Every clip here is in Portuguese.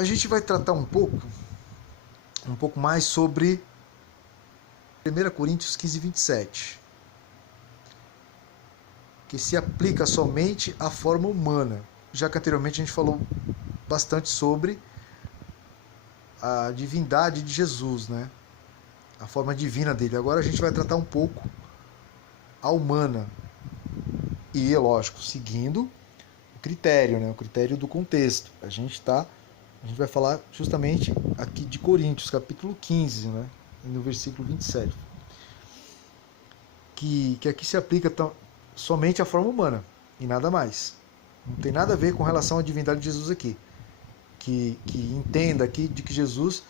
a gente vai tratar um pouco mais sobre 1 Coríntios 15, 27, que se aplica somente à forma humana, já que anteriormente a gente falou bastante sobre a divindade de Jesus, né? A forma divina dele. Agora a gente vai tratar um pouco a humana, e é lógico, seguindo o critério, né? O critério do contexto. A gente vai falar justamente aqui de Coríntios, capítulo 15, né? No versículo 27. Que aqui se aplica somente à forma humana e nada mais. Não tem nada a ver com relação à divindade de Jesus aqui. Que entenda aqui de que Jesus,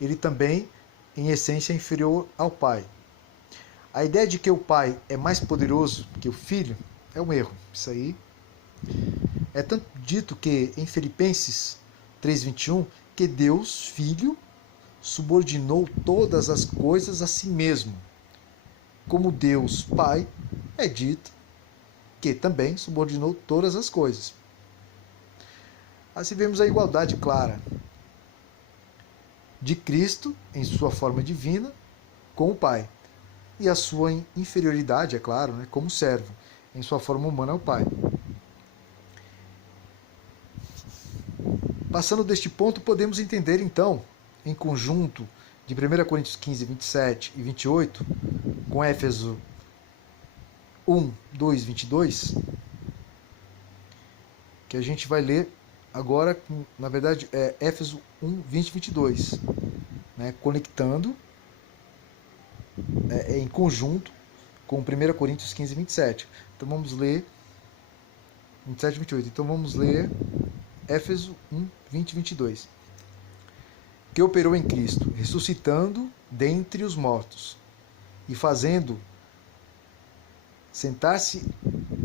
ele também, em essência, é inferior ao Pai. A ideia de que o Pai é mais poderoso que o Filho é um erro. Isso aí é tanto dito que em Filipenses 3,21, que Deus, Filho, subordinou todas as coisas a si mesmo. Como Deus, Pai, é dito que também subordinou todas as coisas. Assim vemos a igualdade clara de Cristo em sua forma divina com o Pai, e a sua inferioridade, é claro, né, como servo, em sua forma humana ao Pai. Passando deste ponto, podemos entender então, em conjunto de 1 Coríntios 15, 27 e 28, com Éfeso 1, 2, 22, que a gente vai ler agora, na verdade, é Éfeso 1, 20 e 22, né, conectando em conjunto com 1 Coríntios 15, 27. Então vamos ler 27 e 28. Então vamos ler Éfeso 1, 20 e 22. Que operou em Cristo, ressuscitando dentre os mortos e fazendo sentar-se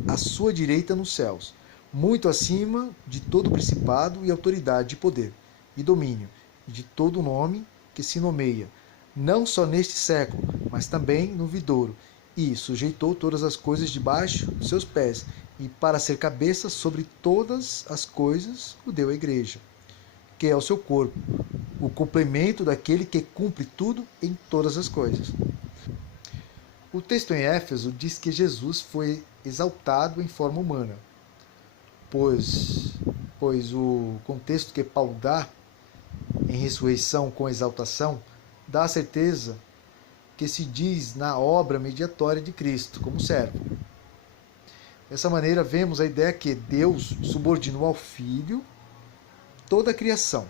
à sua direita nos céus, muito acima de todo principado e autoridade, e poder e domínio, e de todo nome que se nomeia, não só neste século, mas também no vindouro, e sujeitou todas as coisas debaixo dos seus pés, e para ser cabeça sobre todas as coisas o deu à igreja, que é o seu corpo, o complemento daquele que cumpre tudo em todas as coisas. O texto em Éfeso diz que Jesus foi exaltado em forma humana, pois o contexto que Paulo dá em ressurreição com exaltação dá a certeza que se diz na obra mediatória de Cristo como servo. Dessa maneira, vemos a ideia que Deus subordinou ao Filho toda a criação,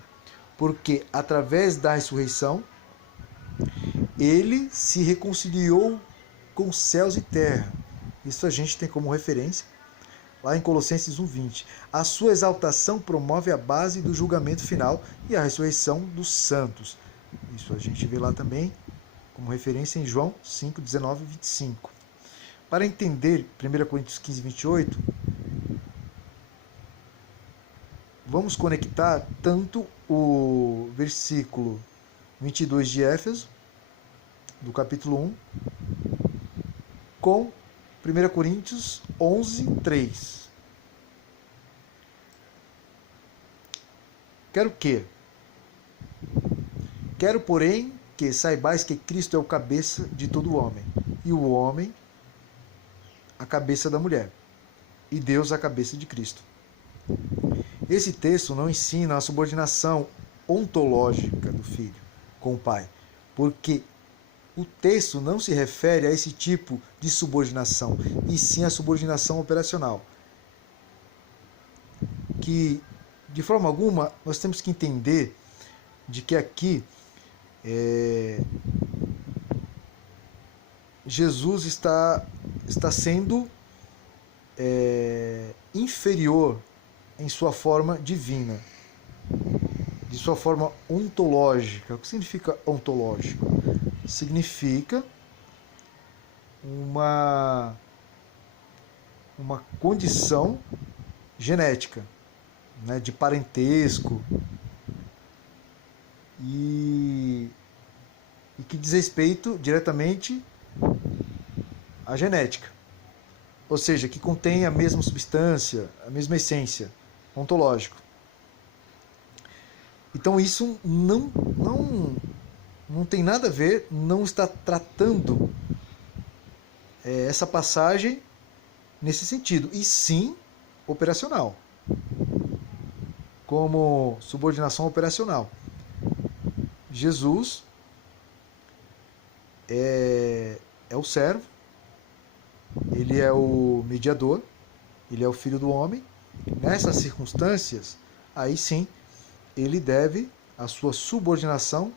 porque através da ressurreição ele se reconciliou com céus e terra. Isso a gente tem como referência lá em Colossenses 1:20. A sua exaltação promove a base do julgamento final e a ressurreição dos santos. Isso a gente vê lá também como referência em João 5:19 e 25. Para entender 1 Coríntios 15, 28, vamos conectar tanto o versículo 22 de Éfeso, do capítulo 1, com 1 Coríntios 11, 3. Quero, porém, que saibais que Cristo é o cabeça de todo homem, e o homem a cabeça da mulher, e Deus a cabeça de Cristo. Esse texto não ensina a subordinação ontológica do filho com o pai, porque o texto não se refere a esse tipo de subordinação, e sim a subordinação operacional. Que, de forma alguma, nós temos que entender de que aqui Jesus está sendo inferior em sua forma divina, de sua forma ontológica. O que significa ontológico? Significa uma condição genética, né, de parentesco, e que diz respeito diretamente à genética, ou seja, que contém a mesma substância, a mesma essência, ontológico. Então isso não tem nada a ver, não está tratando essa passagem nesse sentido, e sim operacional, como subordinação operacional. Jesus é o servo, ele é o mediador, ele é o filho do homem. Nessas circunstâncias, aí sim, ele deve a sua subordinação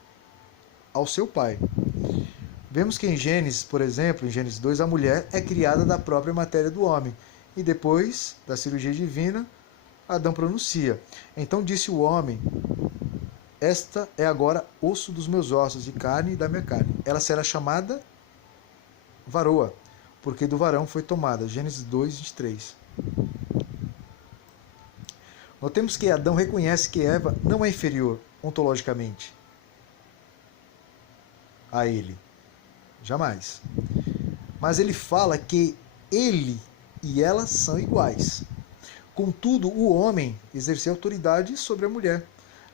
ao seu pai. Vemos que em Gênesis, por exemplo, em Gênesis 2, a mulher é criada da própria matéria do homem. E depois da cirurgia divina, Adão pronuncia: então disse o homem, esta é agora osso dos meus ossos e carne da minha carne. Ela será chamada varoa, porque do varão foi tomada. Gênesis 2, 23. Notemos que Adão reconhece que Eva não é inferior ontologicamente a ele. Jamais. Mas ele fala que ele e ela são iguais. Contudo, o homem exerceu autoridade sobre a mulher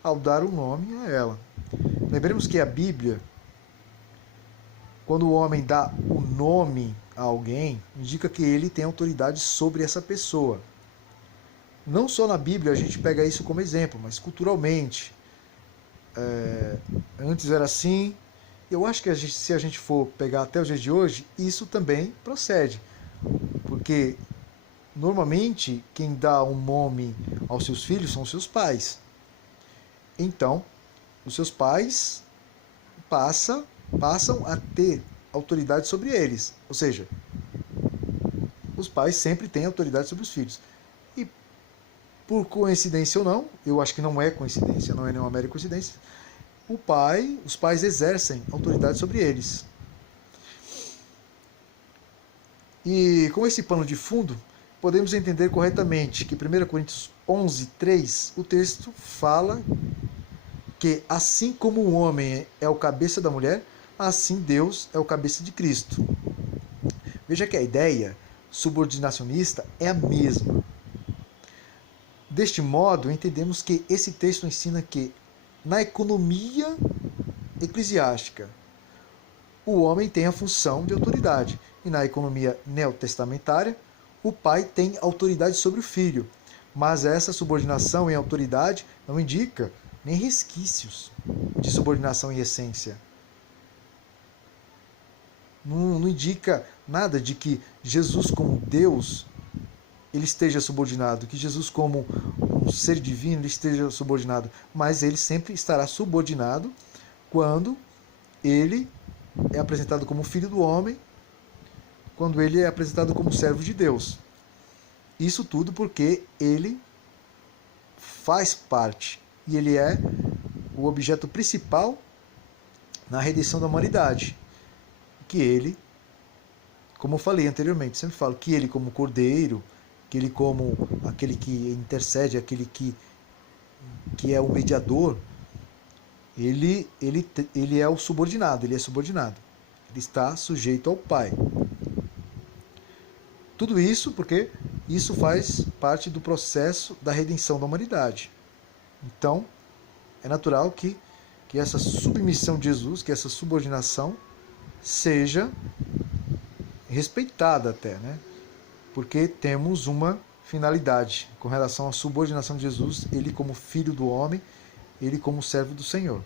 ao dar o nome a ela. Lembremos que a Bíblia, quando o homem dá o nome a alguém, indica que ele tem autoridade sobre essa pessoa. Não só na Bíblia a gente pega isso como exemplo, mas culturalmente. Antes era assim. Eu acho que se a gente for pegar até os dias de hoje, isso também procede. Porque normalmente quem dá um nome aos seus filhos são os seus pais. Então, os seus pais passam a ter autoridade sobre eles. Ou seja, os pais sempre têm autoridade sobre os filhos. E por coincidência ou não, eu acho que não é coincidência, não é nenhuma mera coincidência, os pais exercem autoridade sobre eles. E com esse pano de fundo, podemos entender corretamente que 1 Coríntios 11, 3, o texto fala que assim como o homem é o cabeça da mulher, assim Deus é o cabeça de Cristo. Veja que a ideia subordinacionista é a mesma. Deste modo, entendemos que esse texto ensina que na economia eclesiástica, o homem tem a função de autoridade. E na economia neotestamentária, o pai tem autoridade sobre o filho. Mas essa subordinação em autoridade não indica nem resquícios de subordinação em essência. Não indica nada de que Jesus, como Deus, ele esteja subordinado, que Jesus, como um ser divino, ele esteja subordinado, mas ele sempre estará subordinado quando ele é apresentado como filho do homem, quando ele é apresentado como servo de Deus. Isso tudo porque ele faz parte e ele é o objeto principal na redenção da humanidade. Que ele, como eu falei anteriormente, sempre falo que ele como cordeiro, que ele como aquele que intercede, aquele que é o mediador, ele é o subordinado, ele é subordinado. Ele está sujeito ao Pai. Tudo isso porque isso faz parte do processo da redenção da humanidade. Então, é natural que essa submissão de Jesus, que essa subordinação, seja respeitada até, né? Porque temos uma finalidade com relação à subordinação de Jesus, ele como filho do homem, ele como servo do Senhor.